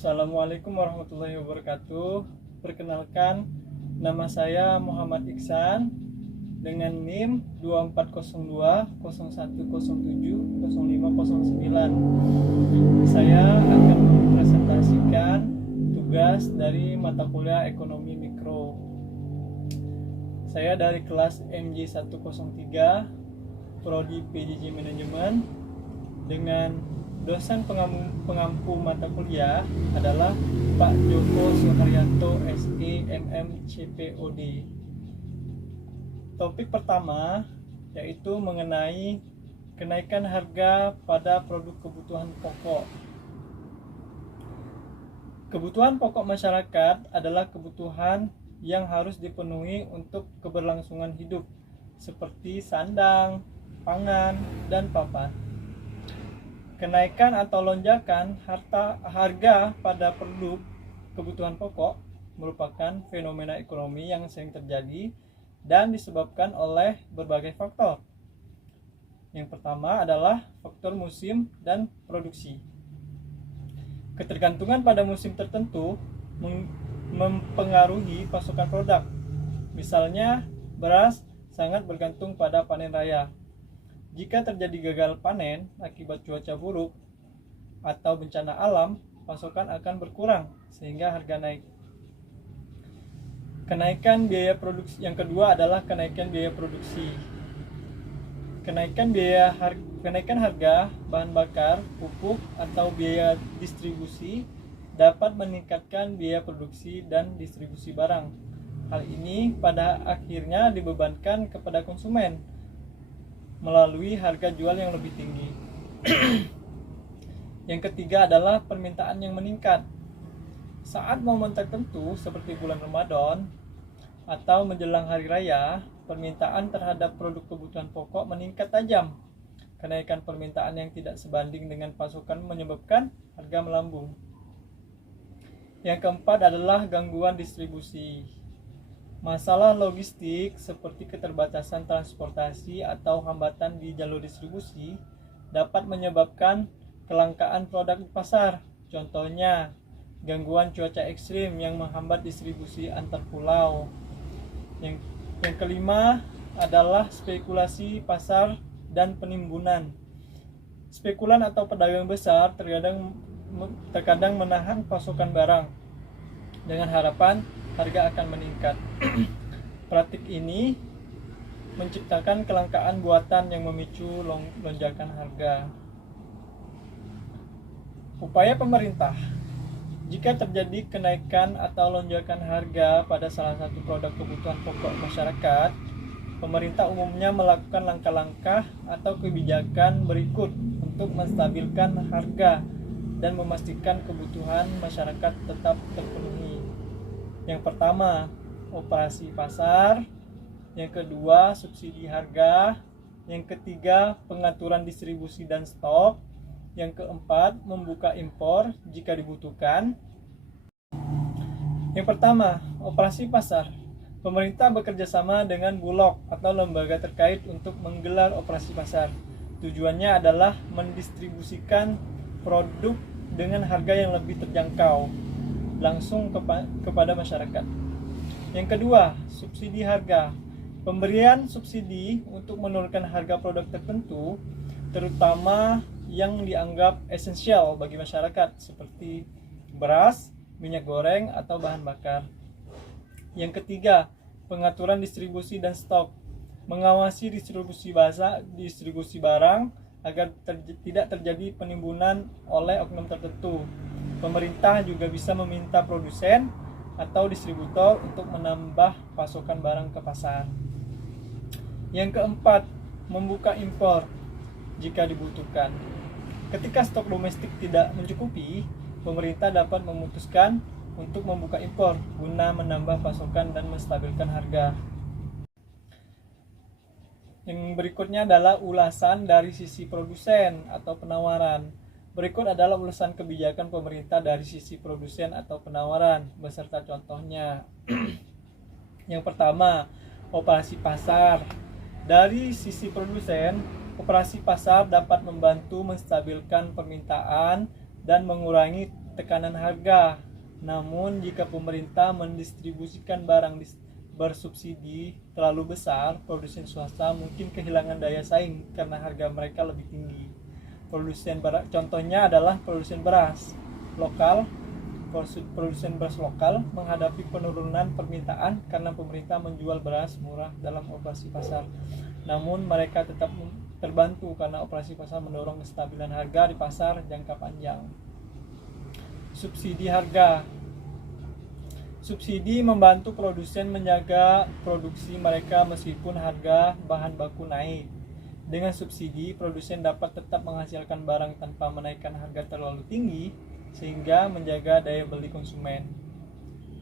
Assalamualaikum warahmatullahi wabarakatuh. Perkenalkan, nama saya Muhammad Iksan dengan NIM 240201070509. Saya akan mempresentasikan tugas dari mata kuliah Ekonomi Mikro. Saya dari kelas MJ103 Prodi PJJ Manajemen dengan dosen pengampu mata kuliah adalah Pak Joko Suharyanto SE MM CPOD. Topik pertama yaitu mengenai kenaikan harga pada produk kebutuhan pokok. Kebutuhan pokok masyarakat adalah kebutuhan yang harus dipenuhi untuk keberlangsungan hidup seperti sandang, pangan, dan papan. Kenaikan atau lonjakan harga pada produk kebutuhan pokok merupakan fenomena ekonomi yang sering terjadi dan disebabkan oleh berbagai faktor. Yang pertama adalah faktor musim dan produksi. Ketergantungan pada musim tertentu mempengaruhi pasokan produk. Misalnya, beras sangat bergantung pada panen raya. Jika terjadi gagal panen akibat cuaca buruk atau bencana alam, pasokan akan berkurang sehingga harga naik. Kenaikan biaya produksi yang kedua adalah kenaikan biaya produksi. Kenaikan harga bahan bakar, pupuk atau biaya distribusi dapat meningkatkan biaya produksi dan distribusi barang. Hal ini pada akhirnya dibebankan kepada konsumen melalui harga jual yang lebih tinggi. Yang ketiga adalah permintaan yang meningkat. Saat momen tertentu seperti bulan Ramadan atau menjelang hari raya, permintaan terhadap produk kebutuhan pokok meningkat tajam. Kenaikan permintaan yang tidak sebanding dengan pasokan menyebabkan harga melambung. Yang keempat adalah gangguan distribusi. Masalah logistik seperti keterbatasan transportasi atau hambatan di jalur distribusi dapat menyebabkan kelangkaan produk di pasar. Contohnya, gangguan cuaca ekstrim yang menghambat distribusi antar pulau. Yang kelima adalah spekulasi pasar dan penimbunan. Spekulan atau pedagang besar terkadang menahan pasokan barang dengan harapan harga akan meningkat. Praktik ini menciptakan kelangkaan buatan yang memicu lonjakan harga. Upaya pemerintah. Jika terjadi kenaikan atau lonjakan harga pada salah satu produk kebutuhan pokok masyarakat, pemerintah umumnya melakukan langkah-langkah atau kebijakan berikut untuk menstabilkan harga dan memastikan kebutuhan masyarakat tetap terpenuhi. Yang pertama, operasi pasar. Yang kedua, subsidi harga. Yang ketiga, pengaturan distribusi dan stok. Yang keempat, membuka impor jika dibutuhkan. Yang pertama, operasi pasar. Pemerintah bekerja sama dengan Bulog atau lembaga terkait untuk menggelar operasi pasar. Tujuannya adalah mendistribusikan produk dengan harga yang lebih terjangkau langsung kepada masyarakat. Yang kedua, subsidi harga. Pemberian subsidi untuk menurunkan harga produk tertentu, terutama yang dianggap esensial bagi masyarakat seperti beras, minyak goreng, atau bahan bakar. Yang ketiga, pengaturan distribusi dan stok. Mengawasi distribusi barang agar tidak terjadi penimbunan oleh oknum tertentu. Pemerintah juga bisa meminta produsen atau distributor untuk menambah pasokan barang ke pasar. Yang keempat, membuka impor jika dibutuhkan. Ketika stok domestik tidak mencukupi, pemerintah dapat memutuskan untuk membuka impor guna menambah pasokan dan menstabilkan harga. Yang berikutnya adalah ulasan dari sisi produsen atau penawaran. Berikut adalah ulasan kebijakan pemerintah dari sisi produsen atau penawaran beserta contohnya. Yang pertama, operasi pasar. Dari sisi produsen, operasi pasar dapat membantu menstabilkan permintaan dan mengurangi tekanan harga. Namun jika pemerintah mendistribusikan barang bersubsidi terlalu besar, produsen swasta mungkin kehilangan daya saing karena harga mereka lebih tinggi. Contohnya adalah produsen beras lokal. Produsen beras lokal menghadapi penurunan permintaan karena pemerintah menjual beras murah dalam operasi pasar. Namun mereka tetap terbantu karena operasi pasar mendorong kestabilan harga di pasar jangka panjang. Subsidi harga. Subsidi membantu produsen menjaga produksi mereka meskipun harga bahan baku naik. Dengan subsidi, produsen dapat tetap menghasilkan barang tanpa menaikkan harga terlalu tinggi sehingga menjaga daya beli konsumen.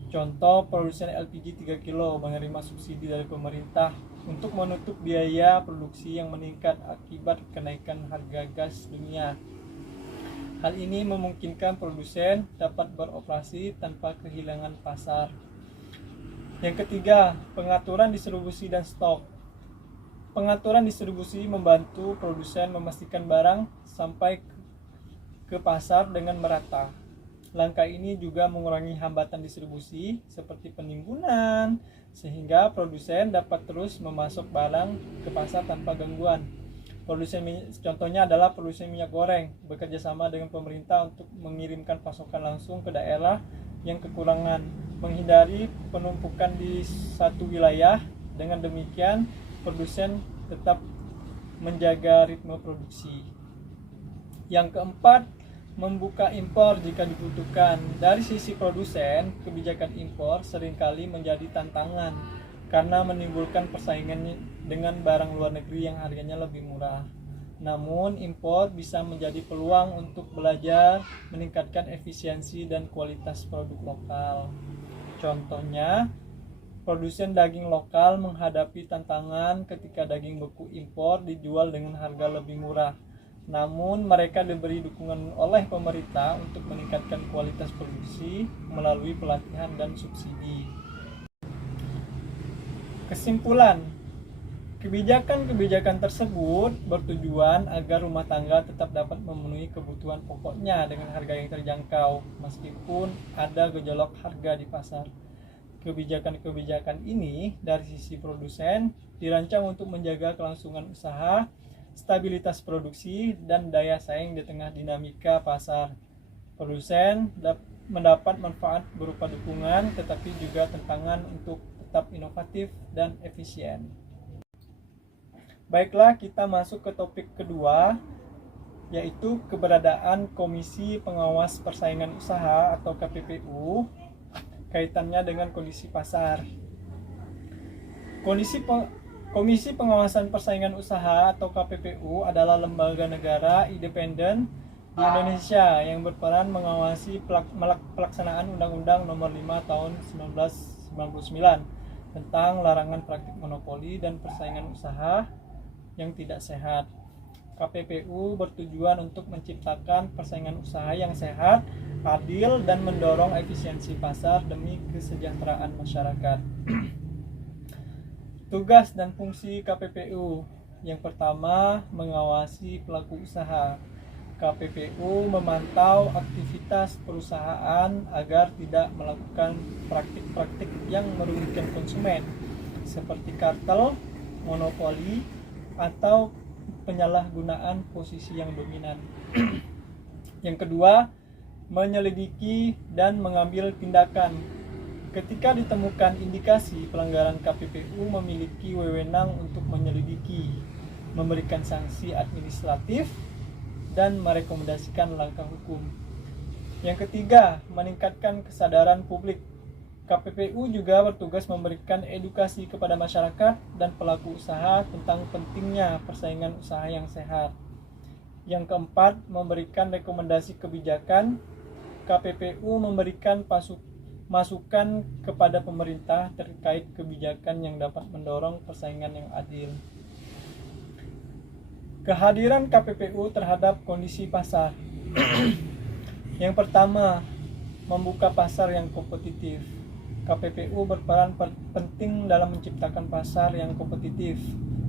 Contoh, produsen LPG 3 kilo menerima subsidi dari pemerintah untuk menutup biaya produksi yang meningkat akibat kenaikan harga gas dunia. Hal ini memungkinkan produsen dapat beroperasi tanpa kehilangan pasar. Yang ketiga, pengaturan distribusi dan stok. Pengaturan distribusi membantu produsen memastikan barang sampai ke pasar dengan merata. Langkah ini juga mengurangi hambatan distribusi seperti penimbunan, sehingga produsen dapat terus memasok barang ke pasar tanpa gangguan. Contohnya adalah produsen minyak goreng bekerja sama dengan pemerintah untuk mengirimkan pasokan langsung ke daerah yang kekurangan, menghindari penumpukan di satu wilayah. Dengan demikian, produsen tetap menjaga ritme produksi. Yang keempat, membuka impor jika dibutuhkan. Dari sisi produsen, kebijakan impor seringkali menjadi tantangan karena menimbulkan persaingan dengan barang luar negeri yang harganya lebih murah. Namun, impor bisa menjadi peluang untuk belajar meningkatkan efisiensi dan kualitas produk lokal. Contohnya, produsen daging lokal menghadapi tantangan ketika daging beku impor dijual dengan harga lebih murah. Namun mereka diberi dukungan oleh pemerintah untuk meningkatkan kualitas produksi melalui pelatihan dan subsidi. Kesimpulan, kebijakan-kebijakan tersebut bertujuan agar rumah tangga tetap dapat memenuhi kebutuhan pokoknya dengan harga yang terjangkau meskipun ada gejolak harga di pasar. Kebijakan-kebijakan ini dari sisi produsen dirancang untuk menjaga kelangsungan usaha, stabilitas produksi, dan daya saing di tengah dinamika pasar. Produsen mendapat manfaat berupa dukungan, tetapi juga tantangan untuk tetap inovatif dan efisien. Baiklah, kita masuk ke topik kedua, yaitu keberadaan Komisi Pengawas Persaingan Usaha atau KPPU, kaitannya dengan kondisi pasar. Komisi Pengawasan Persaingan Usaha atau KPPU adalah lembaga negara independen di Indonesia yang berperan mengawasi pelaksanaan Undang-Undang Nomor 5 Tahun 1999 tentang larangan praktik monopoli dan persaingan usaha yang tidak sehat. KPPU bertujuan untuk menciptakan persaingan usaha yang sehat, adil, dan mendorong efisiensi pasar demi kesejahteraan masyarakat. Tugas dan fungsi KPPU. Yang pertama, mengawasi pelaku usaha. KPPU memantau aktivitas perusahaan agar tidak melakukan praktik-praktik yang merugikan konsumen, seperti kartel, monopoli, atau penyalahgunaan posisi yang dominan. Yang kedua, menyelidiki dan mengambil tindakan. Ketika ditemukan indikasi pelanggaran, KPPU memiliki wewenang untuk menyelidiki, memberikan sanksi administratif, dan merekomendasikan langkah hukum. Yang ketiga, meningkatkan kesadaran publik. KPPU juga bertugas memberikan edukasi kepada masyarakat dan pelaku usaha tentang pentingnya persaingan usaha yang sehat. Yang keempat, memberikan rekomendasi kebijakan. KPPU memberikan masukan kepada pemerintah terkait kebijakan yang dapat mendorong persaingan yang adil. Kehadiran KPPU terhadap kondisi pasar. Yang pertama, membuka pasar yang kompetitif. KPPU berperan penting dalam menciptakan pasar yang kompetitif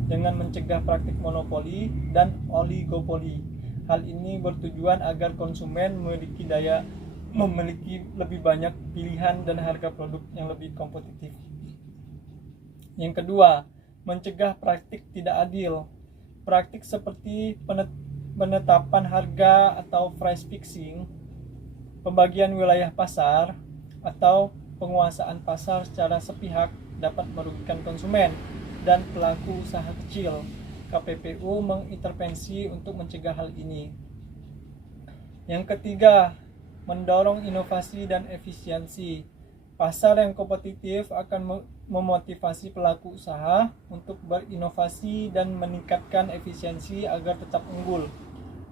dengan mencegah praktik monopoli dan oligopoli. Hal ini bertujuan agar konsumen memiliki daya memiliki lebih banyak pilihan dan harga produk yang lebih kompetitif. Yang kedua, mencegah praktik tidak adil. Praktik seperti penetapan harga atau price fixing, pembagian wilayah pasar, atau penguasaan pasar secara sepihak dapat merugikan konsumen dan pelaku usaha kecil. KPPU mengintervensi untuk mencegah hal ini. Yang ketiga, mendorong inovasi dan efisiensi. Pasar yang kompetitif akan memotivasi pelaku usaha untuk berinovasi dan meningkatkan efisiensi agar tetap unggul.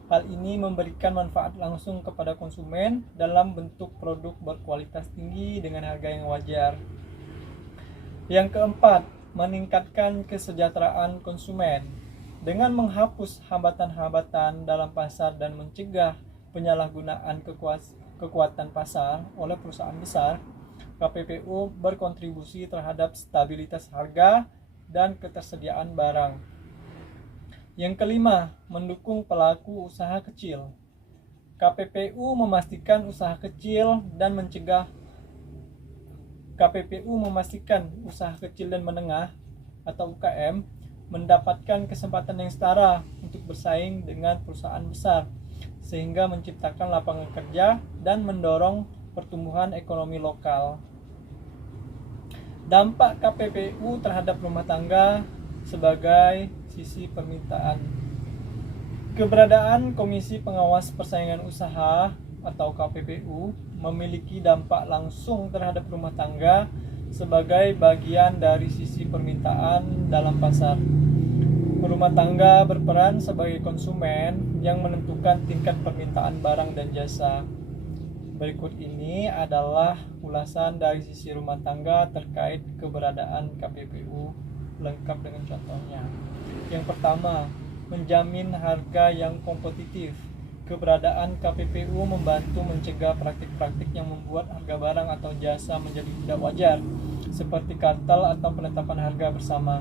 Hal ini memberikan manfaat langsung kepada konsumen dalam bentuk produk berkualitas tinggi dengan harga yang wajar. Yang keempat, meningkatkan kesejahteraan konsumen. Dengan menghapus hambatan-hambatan dalam pasar dan mencegah penyalahgunaan kekuatan pasar oleh perusahaan besar, KPPU berkontribusi terhadap stabilitas harga dan ketersediaan barang. Yang kelima, mendukung pelaku usaha kecil. KPPU memastikan usaha kecil dan usaha kecil dan menengah atau UKM mendapatkan kesempatan yang setara untuk bersaing dengan perusahaan besar, sehingga menciptakan lapangan kerja dan mendorong pertumbuhan ekonomi lokal. Dampak KPPU terhadap rumah tangga sebagai sisi permintaan. Keberadaan Komisi Pengawas Persaingan Usaha atau KPPU memiliki dampak langsung terhadap rumah tangga sebagai bagian dari sisi permintaan dalam pasar. Rumah tangga berperan sebagai konsumen yang menentukan tingkat permintaan barang dan jasa. Berikut ini adalah ulasan dari sisi rumah tangga terkait keberadaan KPPU lengkap dengan contohnya. Yang pertama, menjamin harga yang kompetitif. Keberadaan KPPU membantu mencegah praktik-praktik yang membuat harga barang atau jasa menjadi tidak wajar, seperti kartel atau penetapan harga bersama.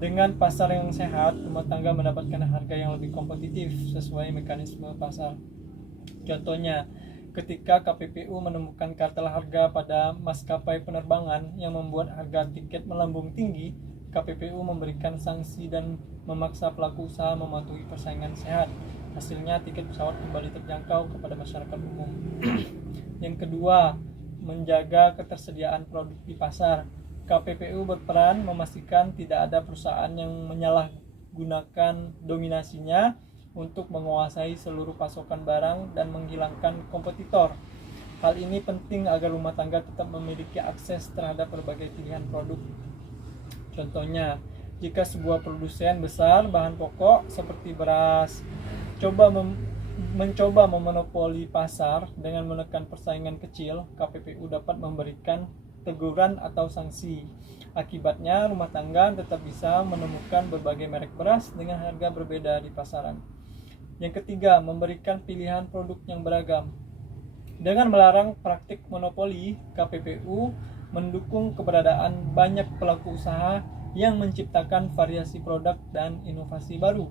Dengan pasar yang sehat, rumah tangga mendapatkan harga yang lebih kompetitif sesuai mekanisme pasar. Contohnya, ketika KPPU menemukan kartel harga pada maskapai penerbangan yang membuat harga tiket melambung tinggi, KPPU memberikan sanksi dan memaksa pelaku usaha mematuhi persaingan sehat. Hasilnya tiket pesawat kembali terjangkau kepada masyarakat umum. Yang kedua, menjaga ketersediaan produk di pasar. KPPU berperan memastikan tidak ada perusahaan yang menyalahgunakan dominasinya untuk menguasai seluruh pasokan barang dan menghilangkan kompetitor. Hal ini penting agar rumah tangga tetap memiliki akses terhadap berbagai pilihan produk. Contohnya, jika sebuah produsen besar bahan pokok seperti beras mencoba memonopoli pasar dengan menekan persaingan kecil, KPPU dapat memberikan teguran atau sanksi. Akibatnya, rumah tangga tetap bisa menemukan berbagai merek beras dengan harga berbeda di pasaran. Yang ketiga, memberikan pilihan produk yang beragam. Dengan melarang praktik monopoli, KPPU mendukung keberadaan banyak pelaku usaha yang menciptakan variasi produk dan inovasi baru.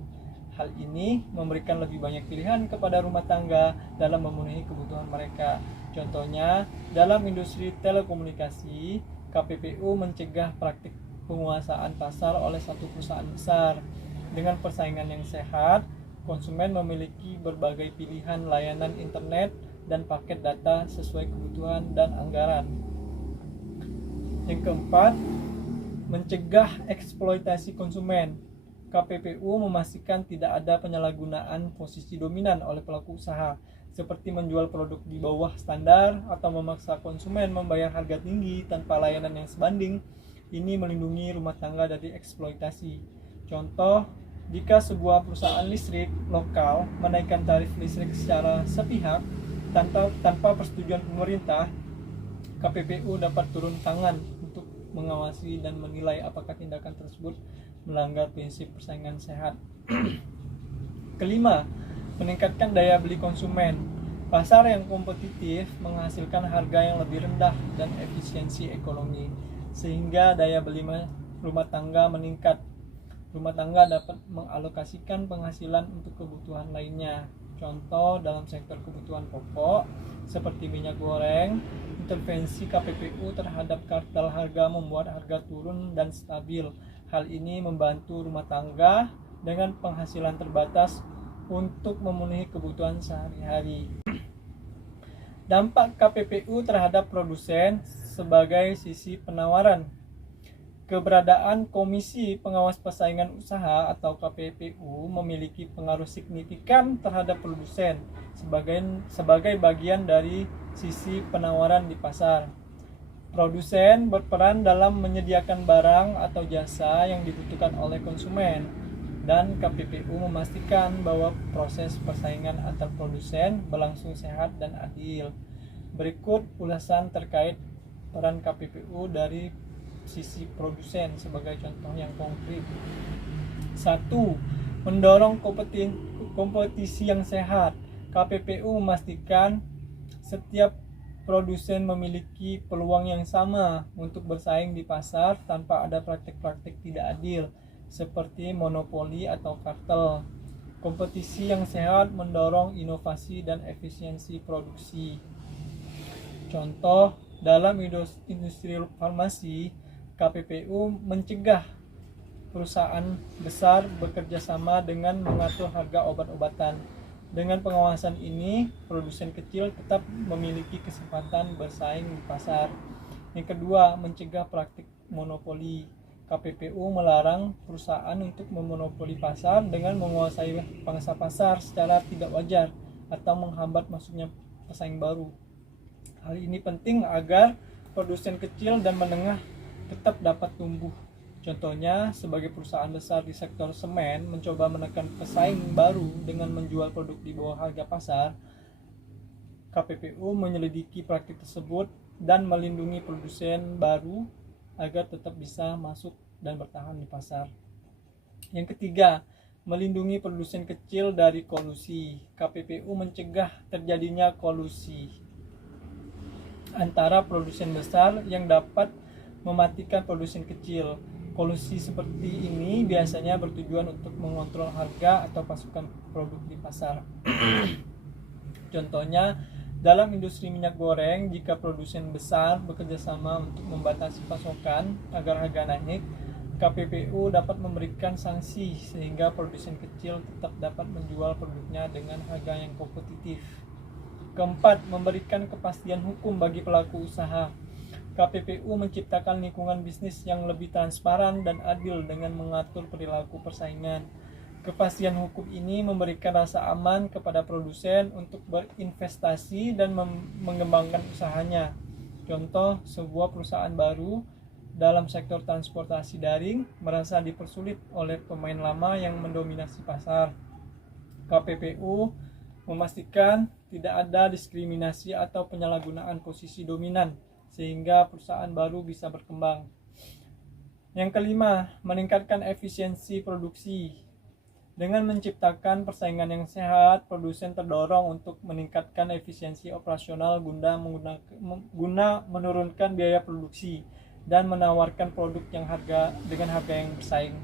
Hal ini memberikan lebih banyak pilihan kepada rumah tangga dalam memenuhi kebutuhan mereka. Contohnya, dalam industri telekomunikasi, KPPU mencegah praktik penguasaan pasar oleh satu perusahaan besar. Dengan persaingan yang sehat, konsumen memiliki berbagai pilihan layanan internet dan paket data sesuai kebutuhan dan anggaran. Yang keempat, mencegah eksploitasi konsumen. KPPU memastikan tidak ada penyalahgunaan posisi dominan oleh pelaku usaha, seperti menjual produk di bawah standar atau memaksa konsumen membayar harga tinggi tanpa layanan yang sebanding. Ini melindungi rumah tangga dari eksploitasi. Contoh, jika sebuah perusahaan listrik lokal menaikkan tarif listrik secara sepihak tanpa persetujuan pemerintah, KPPU dapat turun tangan untuk mengawasi dan menilai apakah tindakan tersebut melanggar prinsip persaingan sehat. Kelima, meningkatkan daya beli konsumen. Pasar yang kompetitif menghasilkan harga yang lebih rendah dan efisiensi ekonomi, sehingga daya beli rumah tangga meningkat. rumah tangga dapat mengalokasikan penghasilan untuk kebutuhan lainnya. Contoh dalam sektor kebutuhan pokok seperti minyak goreng, intervensi KPPU terhadap kartel harga membuat harga turun dan stabil. Hal ini membantu rumah tangga dengan penghasilan terbatas untuk memenuhi kebutuhan sehari-hari. Dampak KPPU terhadap produsen sebagai sisi penawaran. Keberadaan Komisi Pengawas Persaingan Usaha atau KPPU memiliki pengaruh signifikan terhadap produsen sebagai bagian dari sisi penawaran di pasar. Produsen berperan dalam menyediakan barang atau jasa yang dibutuhkan oleh konsumen, dan KPPU memastikan bahwa proses persaingan antar produsen berlangsung sehat dan adil. Berikut ulasan terkait peran KPPU dari sisi produsen sebagai contoh yang konkret. 1. Mendorong kompetisi yang sehat. KPPU memastikan setiap produsen memiliki peluang yang sama untuk bersaing di pasar tanpa ada praktik-praktik tidak adil seperti monopoli atau kartel. Kompetisi yang sehat mendorong inovasi dan efisiensi produksi. Contoh, dalam industri farmasi, KPPU mencegah perusahaan besar bekerja sama dengan mengatur harga obat-obatan. Dengan pengawasan ini, produsen kecil tetap memiliki kesempatan bersaing di pasar. Yang kedua, mencegah praktik monopoli. KPPU melarang perusahaan untuk memonopoli pasar dengan menguasai pangsa pasar secara tidak wajar atau menghambat masuknya pesaing baru. Hal ini penting agar produsen kecil dan menengah tetap dapat tumbuh. Contohnya, sebagai perusahaan besar di sektor semen mencoba menekan pesaing baru dengan menjual produk di bawah harga pasar, KPPU menyelidiki praktik tersebut dan melindungi produsen baru agar tetap bisa masuk dan bertahan di pasar. Yang ketiga, melindungi produsen kecil dari kolusi. KPPU mencegah terjadinya kolusi antara produsen besar yang dapat mematikan produsen kecil. Kolusi seperti ini biasanya bertujuan untuk mengontrol harga atau pasokan produk di pasar. Contohnya, dalam industri minyak goreng, jika produsen besar bekerja sama untuk membatasi pasokan agar harga naik, KPPU dapat memberikan sanksi sehingga produsen kecil tetap dapat menjual produknya dengan harga yang kompetitif. Keempat, memberikan kepastian hukum bagi pelaku usaha. KPPU menciptakan lingkungan bisnis yang lebih transparan dan adil dengan mengatur perilaku persaingan. Kepastian hukum ini memberikan rasa aman kepada produsen untuk berinvestasi dan mengembangkan usahanya. Contoh, sebuah perusahaan baru dalam sektor transportasi daring merasa dipersulit oleh pemain lama yang mendominasi pasar. KPPU memastikan tidak ada diskriminasi atau penyalahgunaan posisi dominan sehingga perusahaan baru bisa berkembang. Yang kelima, meningkatkan efisiensi produksi. Dengan menciptakan persaingan yang sehat, produsen terdorong untuk meningkatkan efisiensi operasional guna menurunkan biaya produksi dan menawarkan produk dengan harga yang bersaing.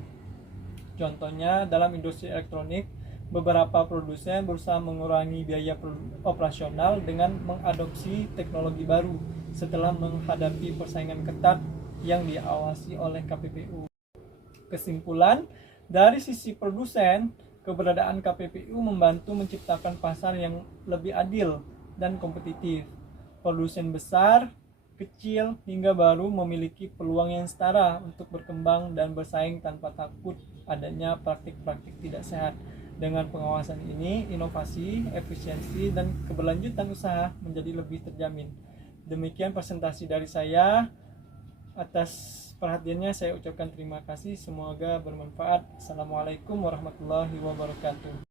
Contohnya, dalam industri elektronik, beberapa produsen berusaha mengurangi biaya operasional dengan mengadopsi teknologi baru setelah menghadapi persaingan ketat yang diawasi oleh KPPU. Kesimpulan, dari sisi produsen, keberadaan KPPU membantu menciptakan pasar yang lebih adil dan kompetitif. Produsen besar, kecil, hingga baru memiliki peluang yang setara untuk berkembang dan bersaing tanpa takut adanya praktik-praktik tidak sehat. Dengan pengawasan ini, inovasi, efisiensi, dan keberlanjutan usaha menjadi lebih terjamin. Demikian presentasi dari saya. Atas perhatiannya saya ucapkan terima kasih. Semoga bermanfaat. Assalamualaikum warahmatullahi wabarakatuh.